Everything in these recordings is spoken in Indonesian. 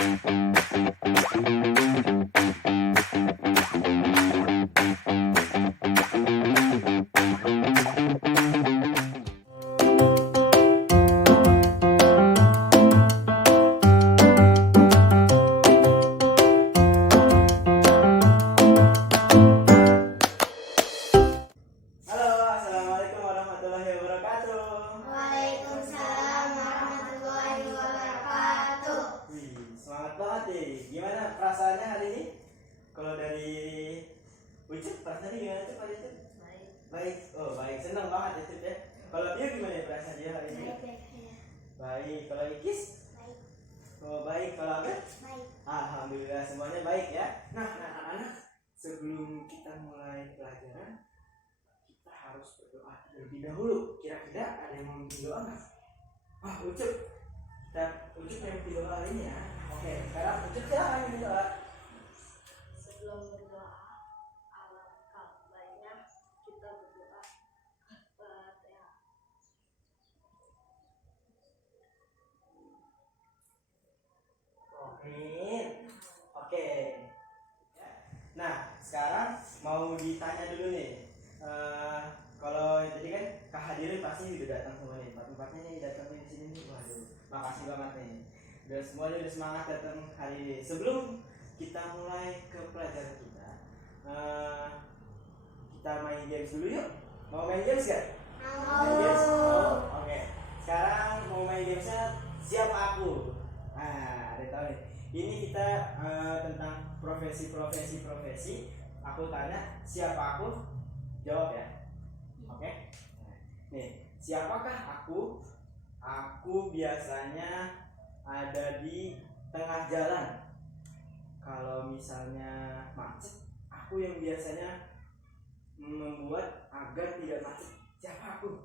Assalamualaikum warahmatullahi wabarakatuh. Waalaikumsalam warahmatullahi wabarakatuh. Semangat banget nih. Gimana perasaannya hari ini? Kalau dari Ucup, perasaannya gimana tuh hari itu? Baik. Oh baik, senang banget ya Ucup ya. Kalau dia gimana ya perasaan dia hari ini? Baik. Kalau Ikis? Baik. Oh baik. Kalau Abed? Baik. Alhamdulillah semuanya baik ya. Nah anak-anak, sebelum kita mulai pelajaran, kita harus berdoa terlebih dahulu. Kira-kira ada yang mau bikin doa nggak? Ucup, Ucup yang bikin doa hari ini ya. Oke, sekarang Ucup silakan bikin doa. Sebelum berdoa, alangkah baiknya kita berdoa kepada Amin. Oke. Nah, sekarang mau ditanya dulu nih. Kalau tadi kan Kak Hadirin pasti udah datang semua nih. Empat-empatnya nih datang di sini nih. Waduh, makasih banget nih. Udah semuanya udah semangat datang hari ini. Sebelum kita mulai ke pelajaran kita, kita main games dulu yuk. Mau main games gak? Main games? Oke. Sekarang mau main gamesnya siapa aku? Ada tahu nih. Ini kita tentang profesi. Aku tanya siapa aku, jawab ya. Oke. Nih, siapakah aku? Aku biasanya ada di tengah jalan. Kalau misalnya macet, aku yang biasanya membuat agar tidak macet. Siapa aku?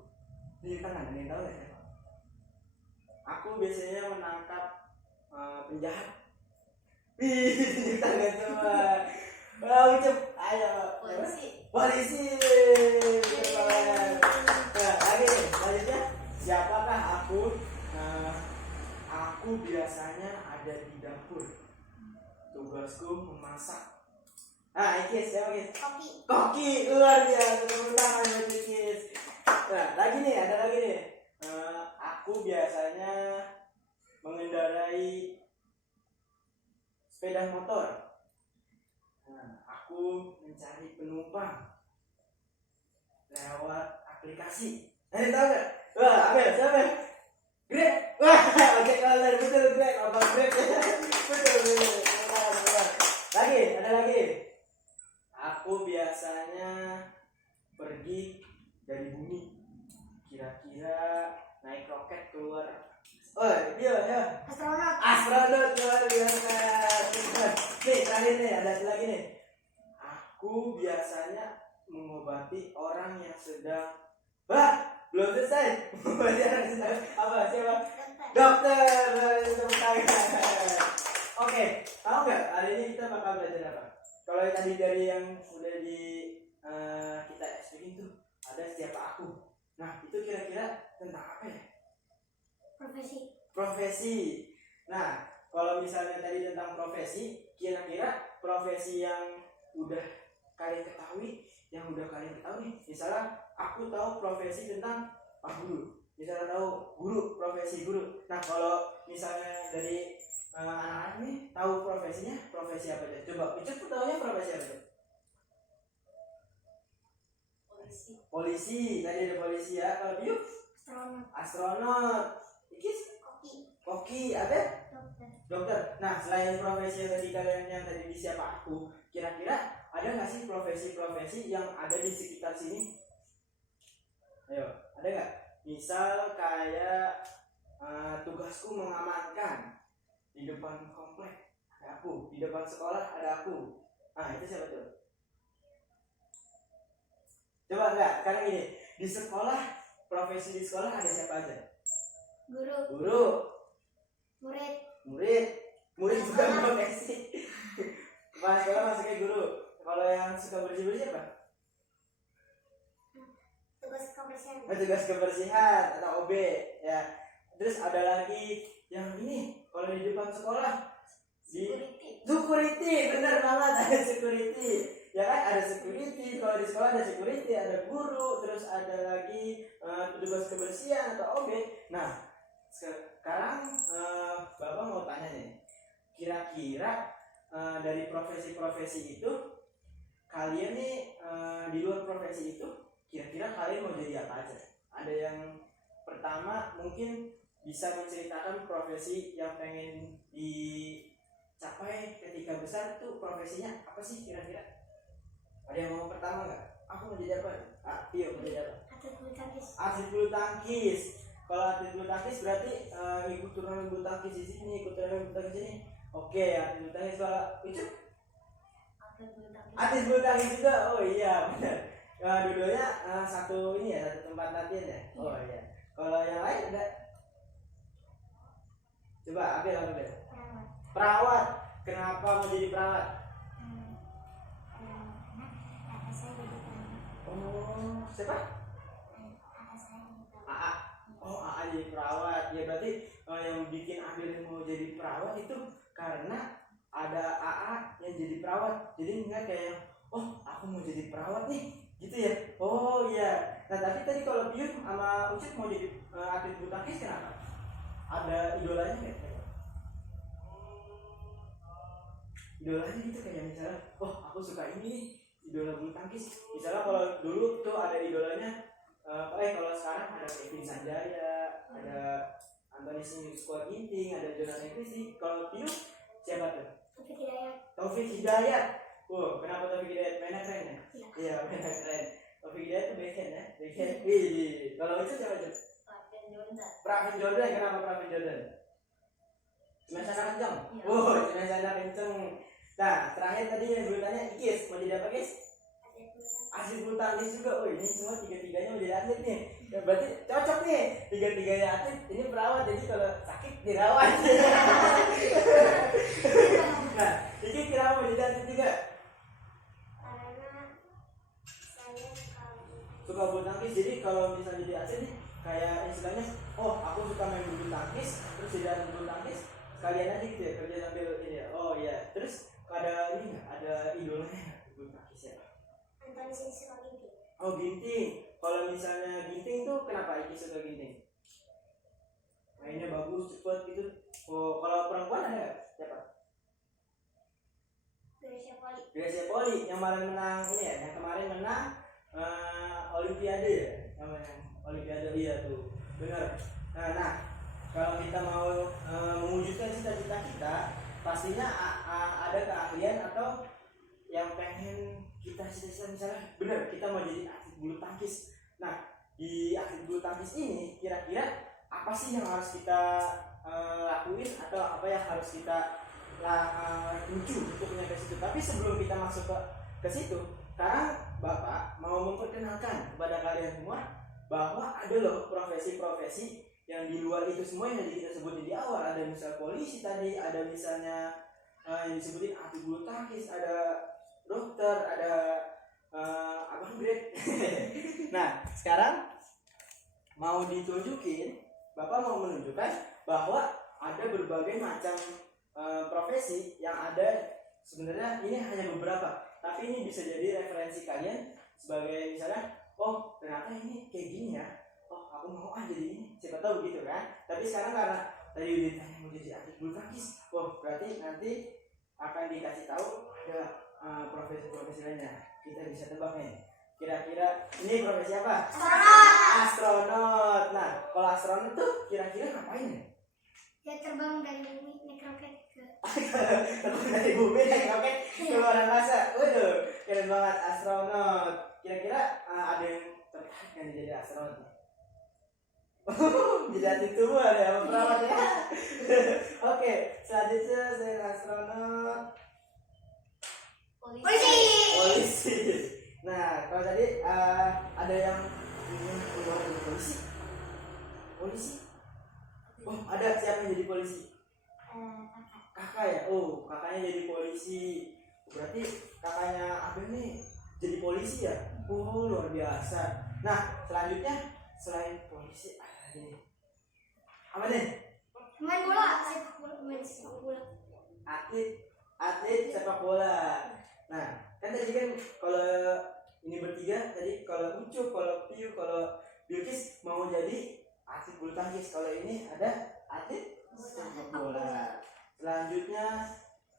Di tangan, ada yang tahu nggak siapa? Aku biasanya menangkap penjahat. Di tangan semua. Ucup, ayo. Polisi. Nah, lagi nih, selanjutnya siapakah aku? Aku biasanya ada di dapur. Tugasku memasak. Ikis, siapa Ikis? Koki, luar biasa. Tepuk tangan buat Ikis. Nah, ada lagi nih. Aku biasanya mengendarai sepeda motor. Aku mencari penumpang lewat aplikasi. Tahu nggak? Abel, siapa? Grab. Ojek online, betul Grab. Abang Grab ya. Betul. Ada lagi. Aku biasanya pergi dari bumi. Kira-kira naik roket keluar. Iya. Astronot luar biasa. Nih, terakhir nih, ada lagi nih. Aku biasanya mengobati orang yang sedang belum selesai. Apa? Siapa? Dokter. Oke, tahu nggak hari ini kita bakal belajar apa? Kalau tadi dari yang udah kita explain tuh ada siapa aku. Nah, itu kira-kira tentang apa ya? Profesi. Nah, kalau misalnya tadi tentang profesi, kira-kira profesi yang udah kalian ketahui, misalnya aku tahu profesi tentang guru. Misalnya tahu profesi guru. Nah, kalau misalnya dari anak-anak nih tahu profesi apa aja? Coba, Ucup tuh taunya profesi apa aja? Polisi. Tadi ada polisi ya. Kalau Biu? Astronot. Ikis? Koki. Ada? Dokter. Nah, selain profesi yang tadi kalian yang tadi di siapa aku, kira-kira ada nggak sih profesi-profesi yang ada di sekitar sini? Ayo, ada nggak? Misal kayak tugasku mengamankan di depan komplek ada aku, di depan sekolah ada aku. Itu siapa tuh? Coba enggak, karena gini, di sekolah, profesi di sekolah ada siapa aja? Guru. Murid juga profesi. Kepala sekolah masuknya guru. Kalau yang suka bersih-bersih apa? Tugas kebersihan atau OB ya. Terus ada lagi yang ini, kalau di depan sekolah Security, benar banget, ada security. Ya kan, ada security. Kalau di sekolah ada security, ada guru, terus ada lagi petugas kebersihan atau OB. Nah, sekarang Bapak mau tanya nih, kira-kira dari profesi-profesi itu, kalian nih di luar profesi itu, kira-kira kalian mau jadi apa aja? Ada yang pertama mungkin bisa menceritakan profesi yang pengen dicapai ketika besar itu profesinya apa sih kira-kira? Ada yang mau pertama nggak? Aku mau jadi apa? Iya mau jadi apa? Atlet bulu tangkis. Kalau atlet bulu tangkis berarti ikut turnamen bulu tangkis di sini, ikut turnamen bulu tangkis di sini. Oke, atlet bulu tangkis. Kalau itu atlet bulu tangkis juga. Oh iya benar. Dua-duanya satu ini ya, satu tempat latihan ya. Oh iya. Kalau yang lain ada? Coba ambil. Perawat. Kenapa mau jadi perawat? Oh, siapa? AA. Oh, AA jadi perawat. Ya berarti yang bikin akhirnya mau jadi perawat itu karena ada AA yang jadi perawat. Jadi enggak kayak, oh aku mau jadi perawat nih, gitu ya. Oh iya. Nah tapi tadi kalau Pius sama Ucit mau jadi atlet bulu tangkis kenapa? Ada idolanya nggak? Idolanya gitu kayak misalnya, oh aku suka ini idola bulu tangkis. Misalnya kalau dulu tuh ada idolanya, kalau sekarang ada Kevin Sanjaya, ada Antoni Sinisuka Ginting, ada Jonathan Christie. Kalau Pius siapa tuh? Taufik Hidayat. Kenapa Taufik Hidayat? Mainnya keren ya? Iya, mainnya keren. Taufik Hidayat tuh backhand ya? Backhand. Wih, kalau itu siapa tuh? Pravin Jordan. Kenapa Pravin Jordan? Cuma sana kenceng? Cuma sana kenceng. Nah, terakhir tadi yang gue tanya, Ikis, mau jadi apa guys? Atlet bulu tangkis juga. Ini semua tiga-tiganya mau jadi atlet nih. Ya, berarti cocok nih, tiga-tiganya atlet. Ini perawat, jadi kalau sakit dirawat. Nah, Ikis kenapa mau jadi atlet juga? Karena saya suka bulu tangkis, jadi kalau misalnya jadi atlet nih, kayak istilahnya, oh aku suka main bulu tangkis, terus jadi atlet bulu tangkis, sekalian aja gitu ya, kerja sambil ini ya. Oh iya, terus ada ini nggak? Ada idolanya nggak bulu tangkis ya? Antoni Sinisuka Ginting. Oh Ginting. Kalau misalnya Ginting tuh kenapa Iki suka Ginting? Mainnya bagus, cepet gitu. Oh kalau perempuan ada nggak? Siapa? Gracia Poli yang kemarin menang ini ya, yang kemarin menang Olimpiade ya, namanya Olimpiade dia tuh, benar. Nah, kalau kita mau mewujudkan cita-cita kita, pastinya ada keahlian atau yang pengen kita cita-cita. Misalnya, benar kita mau jadi atlet bulu tangkis. Nah, di atlet bulu tangkis ini kira-kira apa sih yang harus kita lakuin atau apa yang harus kita tuju untuk nyampe situ. Tapi sebelum kita masuk ke situ, sekarang Bapak mau memperkenalkan kepada kalian semua bahwa ada loh profesi-profesi yang di luar itu semua yang kita sebutin di awal. Ada misal polisi tadi, ada misalnya yang disebutin atlet bulu tangkis, ada dokter, ada abang grade. Nah sekarang mau ditunjukin, Bapak mau menunjukkan bahwa ada berbagai macam profesi yang ada. Sebenarnya ini hanya beberapa, tapi ini bisa jadi referensi kalian sebagai misalnya, oh ternyata ini kayak gini ya, oh aku mau jadi ini, siapa tahu gitu kan. Tapi sekarang karena tadi udah ditanya mau jadi atlet bulu tangkis, berarti nanti akan dikasih tahu ada profesi-profesi lainnya. Kita bisa tebak nih, kira-kira ini profesi apa? Astronot. Nah kalau astronot tuh kira-kira ngapain ya? Dia terbang dari bumi naik roket terbang dari bumi naik roket ke luar angkasa. Waduh, keren banget astronot. Kira-kira ada yang tertarik kan jadi astronot? Jadi atlet semua ya, perawat ya. Oke, selanjutnya saya astronot. Polisi. Nah, kalau tadi ada yang ingin keluar dari polisi. Oh, ada siapa yang jadi polisi? Kakak ya? Oh, kakaknya jadi polisi. Berarti kakaknya Abel nih jadi polisi ya? Oh, luar biasa. Nah, selanjutnya selain polisi ada lagi nih. Apa nih? main bola, main sepak bola. atlet sepak bola. Nah, kan tadi kan kalau ini bertiga tadi, kalau Ucup, kalau Piu, kalau Bilkis mau jadi atlet bulu tangkis. Kalau ini ada atlet sepak bola. Selanjutnya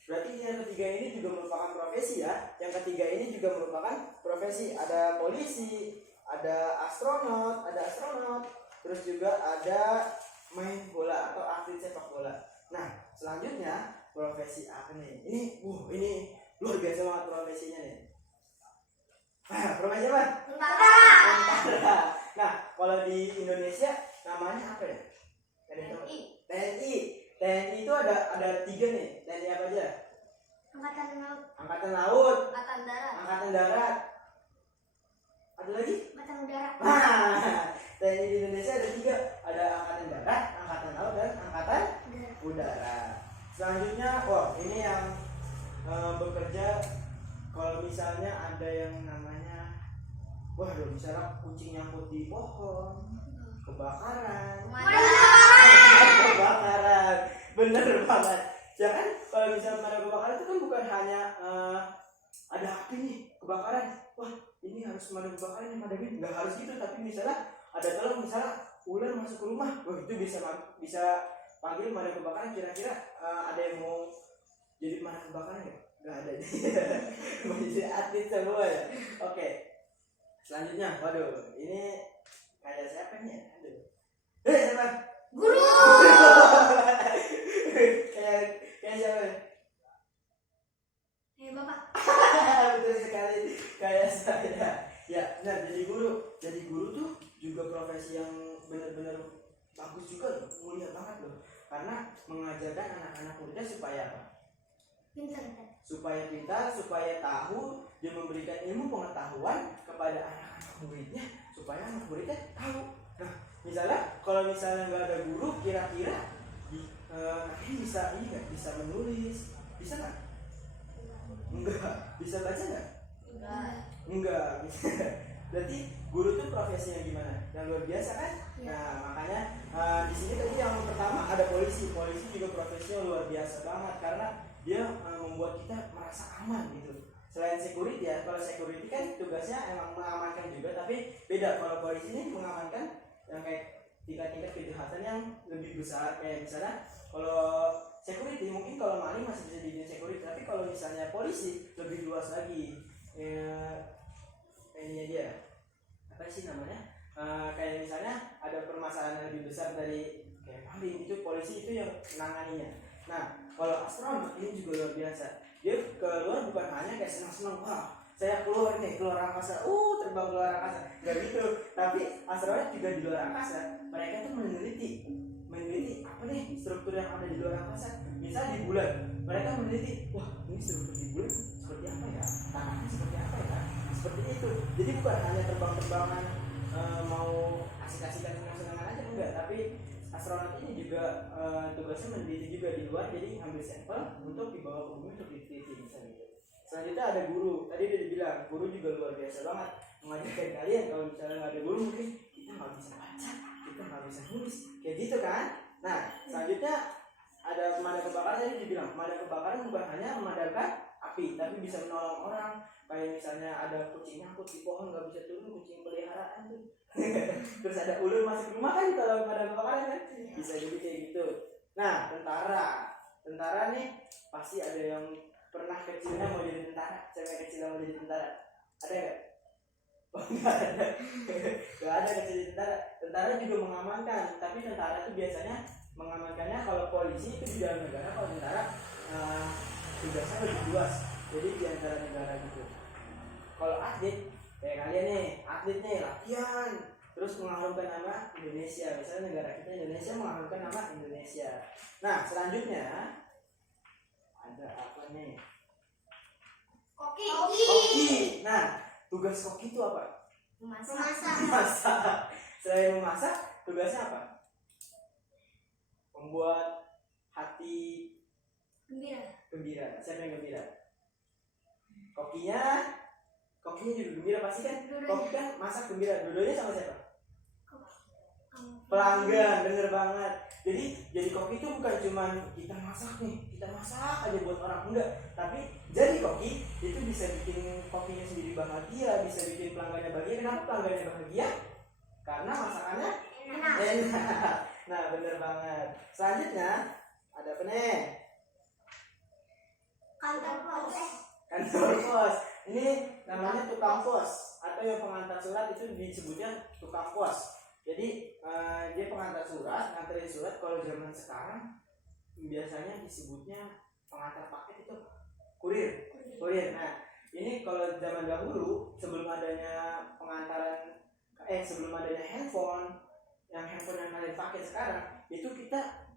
berarti yang ketiga ini juga merupakan profesi ya. Yang ketiga ini juga merupakan profesi. Ada polisi, ada astronot, terus juga ada main bola atau atlet sepak bola. Nah, selanjutnya profesi apa nih? Ini luar biasa banget profesinya nih. Profesi apa? Tentara. Nah, kalau di Indonesia namanya apa ya? TNI. TNI itu ada 3 nih. TNI apa aja? Angkatan Laut. Angkatan Darat. Ada lagi? Angkatan Udara. TNI di Indonesia ada 3. Ada Angkatan Darat, Angkatan Laut, dan Angkatan Udara. Selanjutnya, ini yang bekerja kalau misalnya ada yang namanya, misalnya kucing nyangkut di pohon, kebakaran. Kebakaran, bener banget. Ya kan, kalau misalnya pada kebakaran itu kan bukan hanya ada api nih, kebakaran. Ini harus pemadam kebakaran yang madamin. Nggak harus gitu, tapi misalnya ada telur, misalnya ular masuk ke rumah, itu bisa panggil pemadam kebakaran. Kira-kira ada yang mau jadi pemadam kebakaran nggak? Nggak ada. Mau jadi atlet semua ya. Oke. Selanjutnya, ini kayak siapa nih? Siapa? Guru. kayak siapa? Bapak. Betul sekali, kayak saya. Ya, benar, jadi guru. Jadi guru tuh juga profesi yang benar-benar bagus juga loh, mulia banget loh. Karena mengajarkan anak-anak muda supaya apa? Supaya pintar, supaya tahu, dia memberikan ilmu pengetahuan kepada anak-anak muridnya, supaya anak muridnya tahu. Nah, kalau misalnya nggak ada guru, kira-kira bisa menulis, bisa nggak? Enggak. Bisa baca nggak? Enggak. Berarti guru tuh profesinya gimana? Yang luar biasa kan? Ya. Nah, makanya di sini tadi yang pertama ada polisi. Polisi juga profesinya luar biasa banget karena dia membuat kita merasa aman gitu. Selain security ya, kalau security kan tugasnya emang mengamankan juga, tapi beda. Kalau polisi ini mengamankan yang kayak tingkat-tingkat kejahatan yang lebih besar. Kayak misalnya kalau security mungkin kalau maling masih bisa dijadiin security, tapi kalau misalnya polisi lebih luas lagi. Ini dia apa sih namanya? Kayak misalnya ada permasalahan yang lebih besar dari kayak maling, itu polisi itu yang menanganinya. Nah, kalau astronot ini juga luar biasa. Dia keluar bukan hanya kayak senang-senang, saya keluar angkasa, terbang keluar angkasa, nggak gitu. Tapi astronot juga di luar angkasa, mereka tuh meneliti apa nih struktur yang ada di luar angkasa. Misal di bulan, mereka meneliti, ini struktur di bulan seperti apa ya, tanahnya seperti apa ya, seperti itu. Jadi bukan hanya terbang-terbangan mau asik-asikan senang-senangan aja, enggak. Tapi astronot ini juga tugasnya meneliti juga di luar, jadi ambil sampel untuk dibawa ke bumi untuk diteliti misalnya gitu. Selanjutnya ada guru. Tadi udah dibilang guru juga luar biasa banget mengajarkan kalian. Kalau misalnya nggak ada guru mungkin kita nggak bisa baca, kita nggak bisa nulis kayak gitu kan. Nah, selanjutnya ada pemadam kebakaran. Tadi dibilang pemadam kebakaran bukan hanya memadamkan api, tapi bisa menolong orang. Kayak misalnya ada kucing nyangkut di pohon nggak bisa turun, kucing peliharaan tuh. Terus ada ulur masuk rumah kan, kalau pemadam kebakaran kan bisa jadi kayak gitu. Nah, tentara nih pasti ada yang pernah kecilnya mau jadi tentara. Cewek kecilnya mau jadi tentara, ada nggak? Nggak ada. Nggak ada kecil tentara. Tentara juga mengamankan, tapi tentara itu biasanya mengamankannya, kalau polisi itu di dalam negara, kalau tentara tugasnya lebih luas, jadi di antara negara gitu. Kalau atlet kayak kalian nih, atlet nih latihan terus mengharumkan nama Indonesia. Misalnya negara kita Indonesia mengharumkan nama Indonesia. Nah, selanjutnya ada apa nih? Koki. Nah, tugas koki itu apa? Memasak. Selain memasak, tugasnya apa? Membuat hati gembira. Siapa yang gembira? Kokinya juga gembira pasti kan? Koki kan masak gembira. Dua-duanya sama siapa? pelanggan, bener banget. Jadi koki itu bukan cuman kita masak nih, kita masak aja buat orang, enggak. Tapi jadi koki itu bisa bikin kokinya sendiri bahagia, bisa bikin pelanggannya bahagia. Kenapa pelanggannya bahagia? Karena masakannya Enak. enak. Nah, bener banget. Selanjutnya ada apa nih? Kantor pos. Kantor pos. Ini namanya tukang pos atau yang pengantar surat itu disebutnya tukang pos. Jadi dia pengantar surat, nganterin surat. Kalau zaman sekarang biasanya disebutnya pengantar paket itu kurir. Nah, ini kalau zaman dahulu sebelum adanya sebelum adanya handphone yang kalian pakai sekarang, itu kita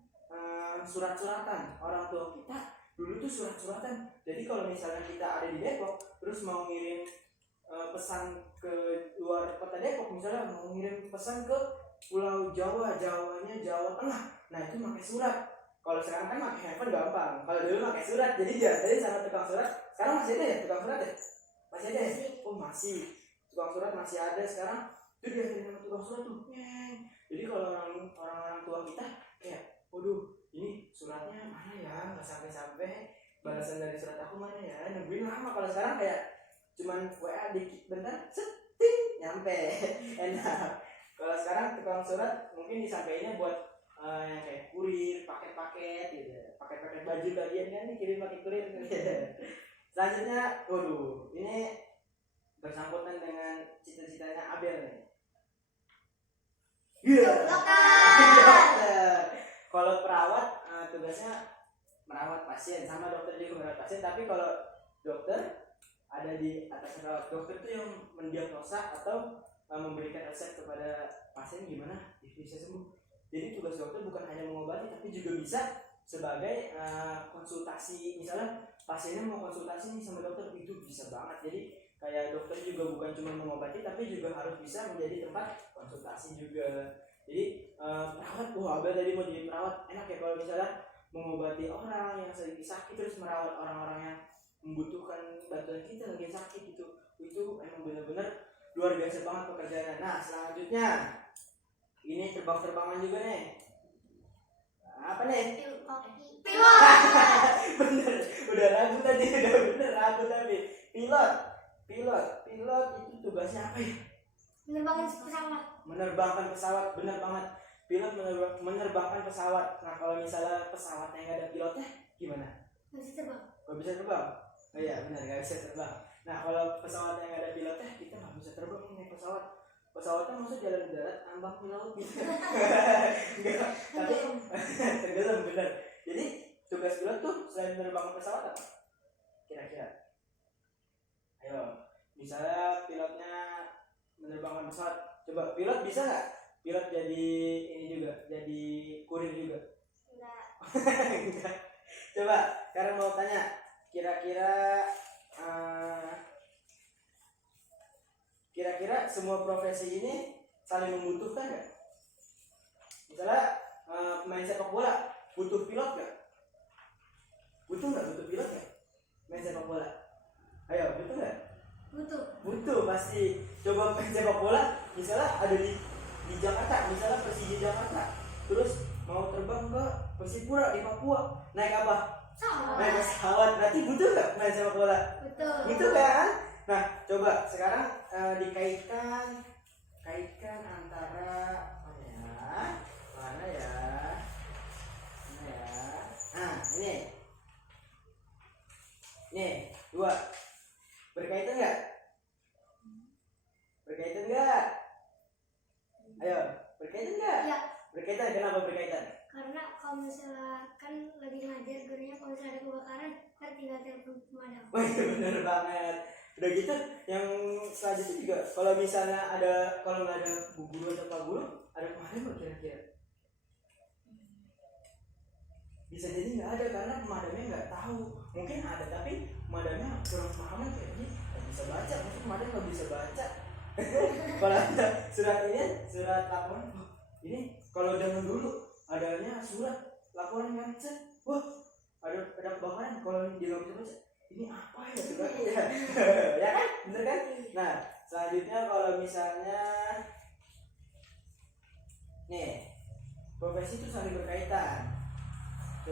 surat-suratan. Orang tua kita dulu tuh surat-suratan. Jadi kalau misalnya kita ada di Depok terus mau ngirim pesan ke luar kota Depok, misalnya mau ngirim pesan ke Pulau Jawa, Jawanya Jawa Tengah, nah itu pakai surat. Kalau sekarang kan pakai handphone gampang, kalau dulu pakai surat. Jadi sama tukang surat. Sekarang masih ada ya tukang surat ya? Masih ada ya? Oh masih, tukang surat masih ada sekarang. Itu dia sama tukang surat tuh. Jadi kalau orang tua kita kayak, waduh ini suratnya mana ya, nggak sampai balasan dari surat aku mana ya, nungguin lama. Kalau sekarang kayak cuman WA dikit bentar, seting nyampe. Enak. Kalau sekarang tukang surat mungkin disampaikannya buat yang kayak kurir, paket-paket gitu, paket-paket baju kalian kan dikirim pakai kurir. Selanjutnya, waduh, ini bersangkutan dengan cita-citanya Abel nih. Dokter. Kalau perawat tugasnya merawat pasien, sama dokter juga merawat pasien. Tapi kalau dokter ada di atas perawat. Dokter itu yang mendiagnosa atau memberikan resep kepada pasien gimana bisa sembuh. Jadi tugas dokter bukan hanya mengobati, tapi juga bisa sebagai konsultasi. Misalnya pasiennya mau konsultasi nih sama dokter, itu bisa banget. Jadi kayak dokter juga bukan cuma mengobati, tapi juga harus bisa menjadi tempat konsultasi juga. Jadi perawat, Abel tadi mau jadi perawat, enak ya kalau misalnya mengobati orang yang sedikit sakit, terus merawat orang-orang yang membutuhkan bantuan kita lagi sakit gitu. Itu emang benar-benar luar biasa banget pekerjaannya. Nah, selanjutnya ini terbang-terbangan juga nih. Apa nih? Pilot. Bener, udah ragu tadi, udah bener ragu tadi. Pilot itu tugasnya apa ya? Menerbangkan pesawat, bener banget. Pilot menerbangkan pesawat. Nah, kalau misalnya pesawatnya nggak ada pilotnya, gimana? Nggak bisa terbang. Oh iya, benar, nggak bisa terbang. Nah, kalau pesawatnya nggak ada pilotnya, kita nggak bisa terbang naik pesawat. Pesawatnya maksud jalan di darat, ambang di laut gitu. Enggak, tapi tenggelam bener. Jadi tugas pilot tuh selain menerbangkan pesawat apa? Kira-kira? Ayo, misalnya pilotnya menerbangkan pesawat, coba pilot bisa nggak? Pilot jadi ini juga, jadi kurir juga? Enggak. Coba, sekarang mau tanya, kira-kira semua profesi ini saling membutuhkan nggak? Misalnya pemain sepak bola butuh pilot nggak? Butuh pilot nggak? Main sepak bola? Ayo, butuh nggak? Butuh pasti. Coba main sepak bola, misalnya ada di Jakarta, misalnya Persija Jakarta, terus mau terbang ke Persipura di Papua, naik apa? Naik pesawat. Berarti butuh nggak main sepak bola? Butuh kan? Nah, coba sekarang dikaitkan antara mana ya? Nah, ini dua berkaitan nggak? Ayo, berkaitan nggak? Ya. Berkaitan. Kenapa berkaitan? Karena kalau misalnya kan lagi ngajar gurunya, kalau misalnya ada kebakaran kan tinggal telepon pemadam. Wah, bener banget. Udah gitu, yang selanjutnya juga kalau misalnya kalau nggak ada bu guru atau pak guru, ada pemadam nggak kira-kira? Bisa jadi nggak ada karena pemadamnya nggak tahu. Mungkin ada tapi pemadamnya kurang paham kayaknya nggak bisa baca. Mungkin pemadam nggak bisa baca. Kalau ada surat laporan, ini kalau zaman dulu adanya surat laporan yang wah ada kebakaran, kalau dia nggak bisa baca, ini apa ya suratnya? Ya kan, bener kan? Nah, selanjutnya kalau misalnya nih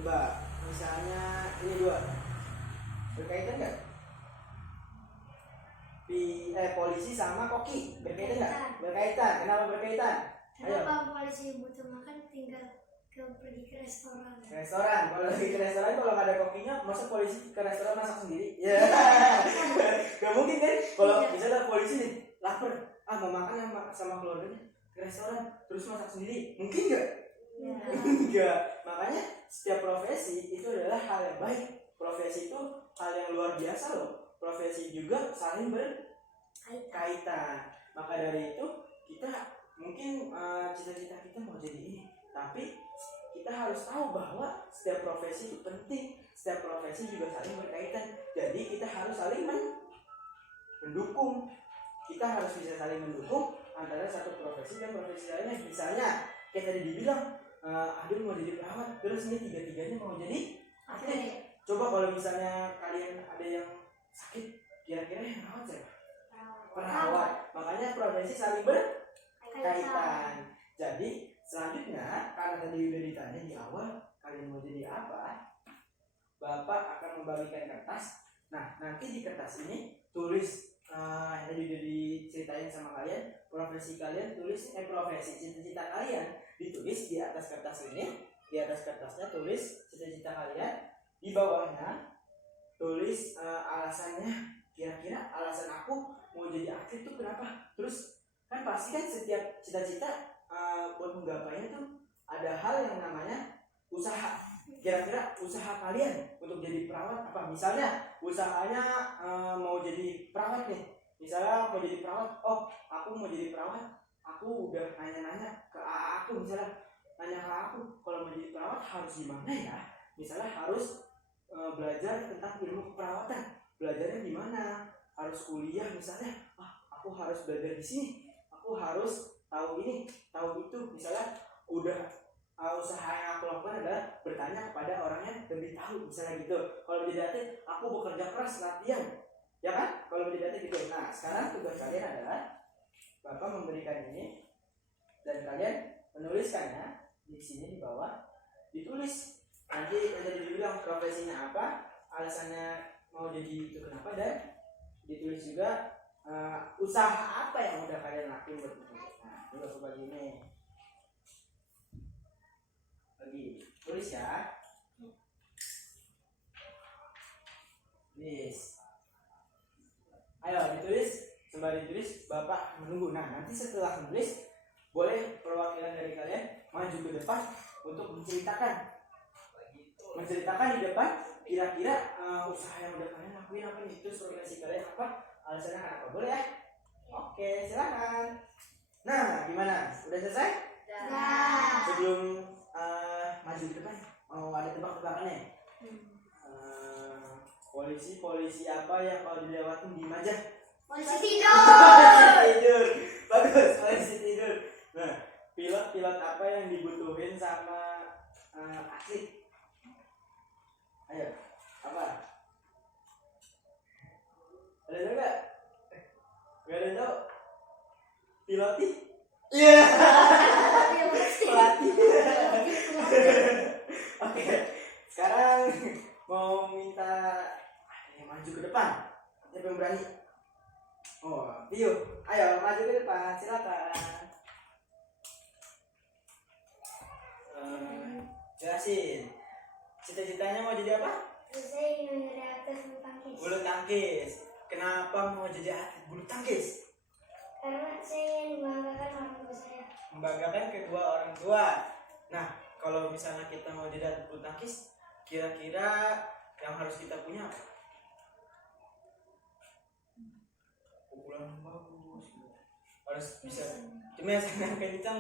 Coba misalnya ini dua berkaitan nggak? Polisi sama koki berkaitan nggak? Berkaitan. Kenapa berkaitan? Kenapa polisi butuh makan tinggal pergi ke restoran? Restoran. Kalau lagi ke restoran kalau nggak ada kokinya, masa polisi ke restoran masak sendiri? Ya. Gak mungkin kan? Kalau misalnya polisi nih lapar, mau makan sama keluarganya ke restoran, terus masak sendiri, mungkin nggak? Enggak. Makanya setiap profesi itu adalah hal yang baik. Profesi itu hal yang luar biasa loh. Profesi juga saling berkaitan. Maka dari itu kita mungkin cita-cita kita mau jadi ini, tapi kita harus tahu bahwa setiap profesi itu penting. Setiap profesi juga saling berkaitan. Jadi kita harus saling mendukung. Kita harus bisa saling mendukung antara satu profesi dan profesi lainnya. Misalnya kayak tadi dibilang Adul mau jadi perawat, terus ini tiga-tiganya mau jadi atlet. Coba kalau misalnya kalian ada yang sakit, kira-kira yang rawat siapa? Perawat. Makanya profesi saling berkaitan. Jadi selanjutnya, karena tadi udah ditanya di awal, kalian mau jadi apa? Bapak akan membagikan kertas. Nah, nanti di kertas ini tulis tadi udah diceritain sama kalian, profesi kalian tulis profesi cita-cita kalian ditulis di atas kertas ini. Di atas kertasnya tulis cita-cita kalian, di bawahnya tulis alasannya. Kira-kira alasan aku mau jadi atlet itu kenapa? Terus kan pasti kan setiap cita-cita buat menggapainya tuh ada hal yang namanya usaha. Kira-kira usaha kalian untuk jadi perawat apa? Misalnya usahanya mau jadi perawat nih. Misalnya mau jadi perawat, aku mau jadi perawat. Aku udah nanya-nanya ke aku, misalnya nanya ke aku, kalau mau jadi perawat harus gimana ya? Misalnya harus belajar tentang ilmu keperawatan. Belajarnya gimana? Harus kuliah misalnya. Aku harus belajar di sini. Aku harus tahu ini, tahu itu. Misalnya udah usaha yang aku lakukan adalah bertanya kepada orang yang lebih tahu, misalnya gitu. Kalau menjadi atlet, aku bekerja keras latihan, ya kan? Kalau menjadi atlet gitu. Nah, sekarang tugas kalian adalah Bapak memberikan ini dan kalian menuliskannya di sini di bawah. Ditulis nanti yang tadi dibilang profesinya apa, alasannya mau jadi itu kenapa, dan ditulis juga usaha apa yang udah kalian lakuin buat itu. Nah, dulu aku bagi ini. Lagi tulis ya. Tulis. Ayo ditulis, sembari ditulis Bapak menunggu. Nah, nanti setelah menulis boleh perwakilan dari kalian maju ke depan untuk menceritakan di depan kira-kira usaha yang udah kalian lakuin apa nih, itu profesi kalian apa, alasannya kenapa, boleh ya? Oke, silakan. Nah, gimana? Udah selesai? Sebelum maju ke depan, mau ada tebak-tebakannya? Polisi apa yang kalau dilewatin di aja? Polisi tidur. Tidur. Bagus, polisi tidur. Nah, pilot apa yang dibutuhin sama atlet? Ayo, apa? Ada tahu nggak? Nggak ada tahu? Piloti? Iya. Pelatih. Oke, sekarang mau minta yang maju ke depan. Siapa yang berani? Tio, ayo maju ke depan, silakan. Jelasin. Cita-citanya mau jadi apa? Saya ingin menjadi atlet bulu tangkis. Bulu tangkis. Kenapa mau jadi atlet bulu tangkis? Karena saya ingin membanggakan orang tua saya. Membanggakan kedua orang tua. Nah, kalau misalnya kita mau jadi atlet bulu tangkis, kira-kira yang harus kita punya apa? Pukulan yang bagus. Harus bisa. Cuma yang kencang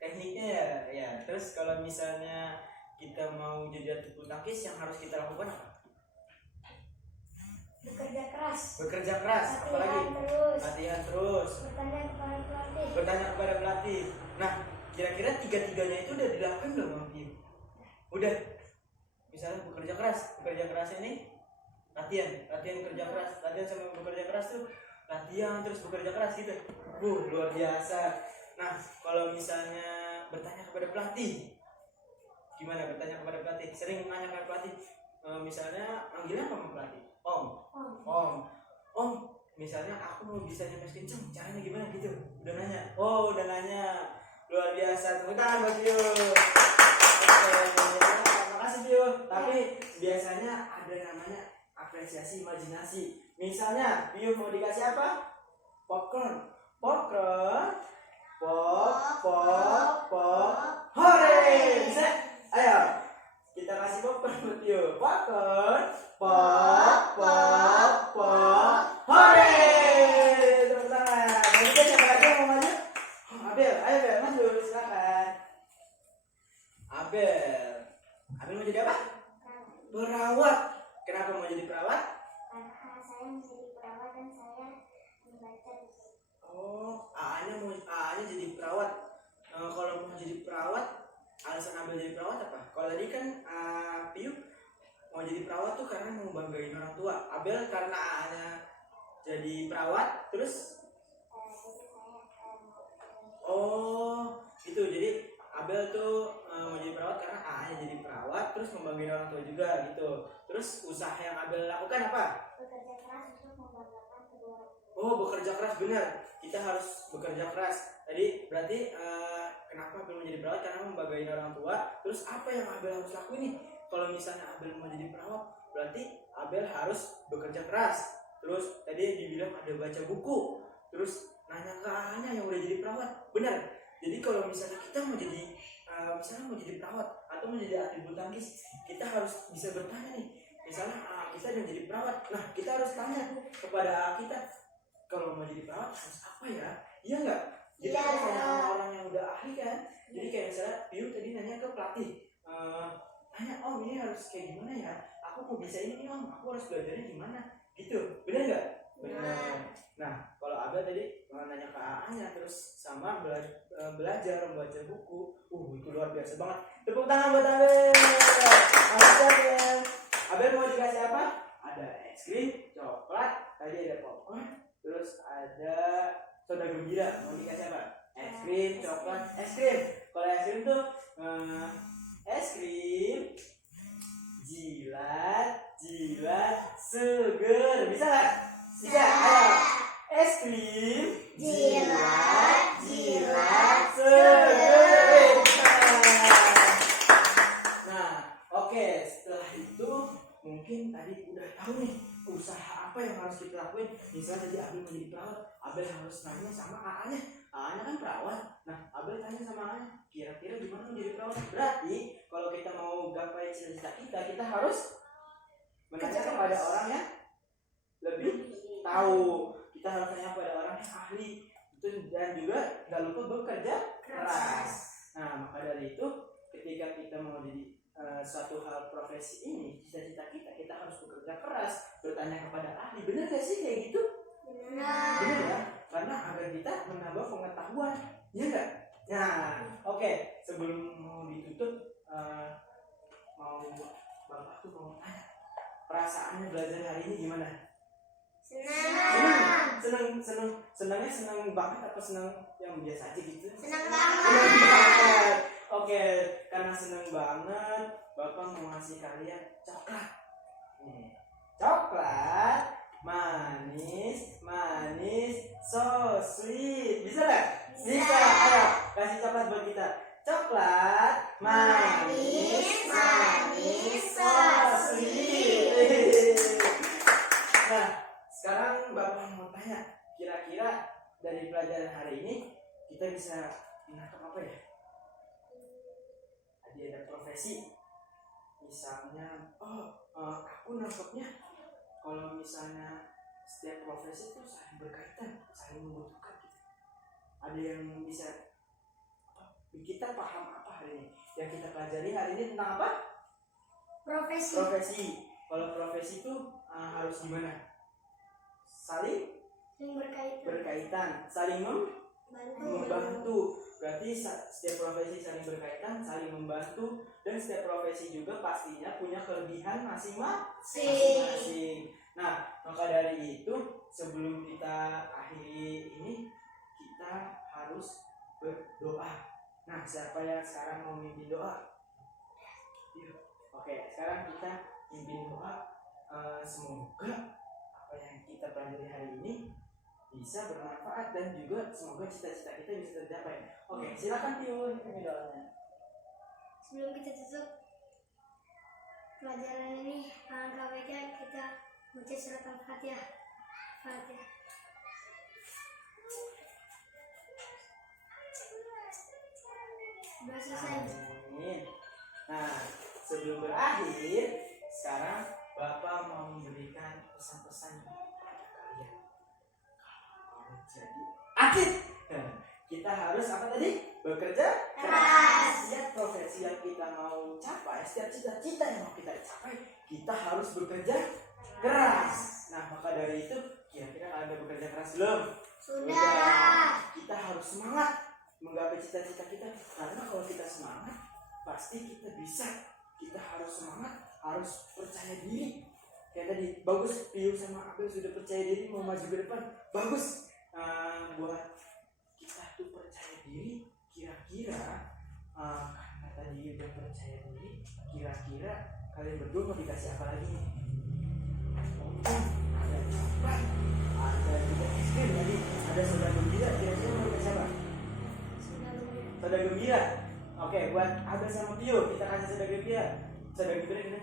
tekniknya ya. Terus kalau misalnya kita mau jadi atlet bulu tangkis, yang harus kita lakukan apa? Bekerja keras. Apalagi? Latihan terus. Bertanya kepada pelatih. Nah, kira-kira tiga-tiganya itu udah dilakukan belum, Bang Pio? Udah. Misalnya bekerja keras ini latihan kerja keras, latihan sama bekerja keras tuh latihan terus bekerja keras gitu. Luar biasa. Nah, kalau misalnya bertanya kepada pelatih, Gimana bertanya kepada pelatih? Sering nanya ke pelatih. Misalnya manggilnya apa sama pelatih? Om, misalnya aku mau bisa nyepes kenceng, caranya gimana gitu? Udah nanya? Oh, udah nanya. Luar biasa, tepuk tangan buat Bio. Oke, makasih Bio. Tapi biasanya ada namanya apresiasi imajinasi. Misalnya Bio mau dikasih apa? Popcorn. Hore! Bisa? Ayo, kita kasih popcorn buat Bio. Popcorn. Hore! Tepuk tangan. Nanti siapa lagi yang mau maju? Abel, ayo Bel, maju, silakan. Abel mau jadi apa? Perawat. Kenapa mau jadi perawat? Karena saya menjadi perawat dan saya membaca buku. Oh, AA-nya jadi perawat. Kalau mau jadi perawat, alasan Abel jadi perawat apa? Kalau tadi kan Piu mau jadi perawat tuh karena mau banggain orang tua. Abel karena AA-nya jadi perawat, terus gitu. Jadi Abel tuh mau jadi perawat karena AA-nya jadi perawat, terus membanggain orang tua juga gitu. Terus usaha yang Abel lakukan apa? Bekerja keras untuk membanggakan kedua orang tua. Oh, bekerja keras, benar. Kita harus bekerja keras. Tadi berarti kenapa Abel menjadi perawat? Karena membanggain orang tua. Terus apa yang Abel harus lakuin nih? Kalau misalnya Abel mau jadi perawat, berarti Abel harus bekerja keras. Terus tadi dibilang ada baca buku. Terus nanya ke ayahnya yang udah jadi perawat. Benar. Jadi kalau misalnya kita mau jadi perawat atau mau jadi atlet bulu tangkis, kita harus bisa bertanya nih. Misalnya kita udah jadi perawat, nah kita harus tanya kepada kita, kalau mau jadi perawat harus apa ya? Iya nggak? Jadi harus tanya sama orang yang udah ahli kan. Jadi kayak misalnya Piu tadi nanya ke pelatih, tanya Om ini harus kayak gimana ya? Aku mau bisa ini Om, aku harus belajarnya gimana? Gitu, benar nggak? Benar. Nah, kalau Abel tadi nanya ke AA-nya terus sama belajar membaca buku, itu luar biasa banget. Tepuk tangan buat Abel. Abel mau dikasih apa? Ada es krim, coklat, tadi ada popcorn, terus ada soda gembira. Mau dikasih apa? Es krim, coklat, es krim. Kalau es krim tuh es krim jilat seger. Bisa nggak? Bisa. Ayo. Es krim jilat seger. Nah, oke. Setelah itu mungkin tadi udah tahu nih usaha apa yang harus kita lakuin. Misalnya tadi Abel menjadi perawat, Abel harus nanya sama AA-nya. AA-nya kan perawat. Nah, Abel tanya sama AA-nya, kira-kira gimana menjadi perawat? Berarti kalau kita mau gapai cita-cita kita harus menanya kepada orang yang lebih tahu. Kita harus tanya kepada orang yang ahli. Dan juga nggak lupa bekerja keras. Nah, maka dari itu ketika kita mau jadi suatu hal profesi ini, cita-cita kita harus bekerja keras, bertanya kepada ahli. Benar gak sih kayak gitu? Benar ya? Karena agar kita menambah pengetahuan, ya enggak? Nah, oke. Sebelum mau ditutup, Bapak tuh mau tanya, perasaannya belajar hari ini gimana? Senangnya senang banget apa senang yang biasa aja gitu? Senang banget. Oke, karena senang banget, Bapak mau ngasih kalian coklat. Nih, coklat manis, so sweet. Bisa nggak? Bisa. Ayo, kasih coklat buat kita. Coklat manis, so sweet. Nah, sekarang Bapak mau tanya, kira-kira dari pelajaran hari ini kita bisa menangkap apa ya? Ada profesi, misalnya, aku nangkepnya kalau misalnya setiap profesi itu saling berkaitan, saling membutuhkan gitu. Ada yang bisa kita paham apa hari ini? Yang kita pelajari hari ini tentang apa? Profesi. Kalau profesi itu harus gimana? Saling berkaitan, saling membantu. Berarti setiap profesi saling berkaitan, saling membantu, dan setiap profesi juga pastinya punya kelebihan masing-masing. Nah, maka dari itu sebelum kita akhiri ini, kita harus berdoa. Nah, siapa yang sekarang mau mimpin doa? Oke, sekarang kita pimpin doa. Semoga apa yang kita pelajari hari ini bisa bermanfaat dan juga semoga cita-cita kita bisa tercapai. Oke, silakan Piun, ini doanya. Sebelum kita tutup pelajaran ini, alangkah baiknya kita baca surat Al-Fatihah. Fatihah. Sudah selesai. Amin. Nah, sebelum berakhir, sekarang Bapak mau memberikan pesan-pesan kepada kalian. Kalau mau jadi atlet, kita harus apa tadi? Bekerja Keras. Setiap profesi yang kita mau capai, setiap cita-cita yang mau kita capai, kita harus bekerja keras. Nah, maka dari itu, kira-kira Anda bekerja keras belum? Sudah. Kita harus semangat menggapai cita-cita kita, karena kalau kita semangat, pasti kita bisa. Kita harus semangat, harus percaya diri. Kayak tadi, bagus Piu sama Abel sudah percaya diri mau maju ke depan. Bagus. Buat kita tuh percaya diri, kira-kira karena tadi udah percaya diri, kira-kira kalian berdua mau dikasih apa lagi nih? Mungkin ada coklat, ada juga es krim tadi, ada soda gembira. Kira-kira mau dikasih apa? Soda gembira. Oke, buat Abel sama Pio kita kasih soda gembira. Soda gembira gini.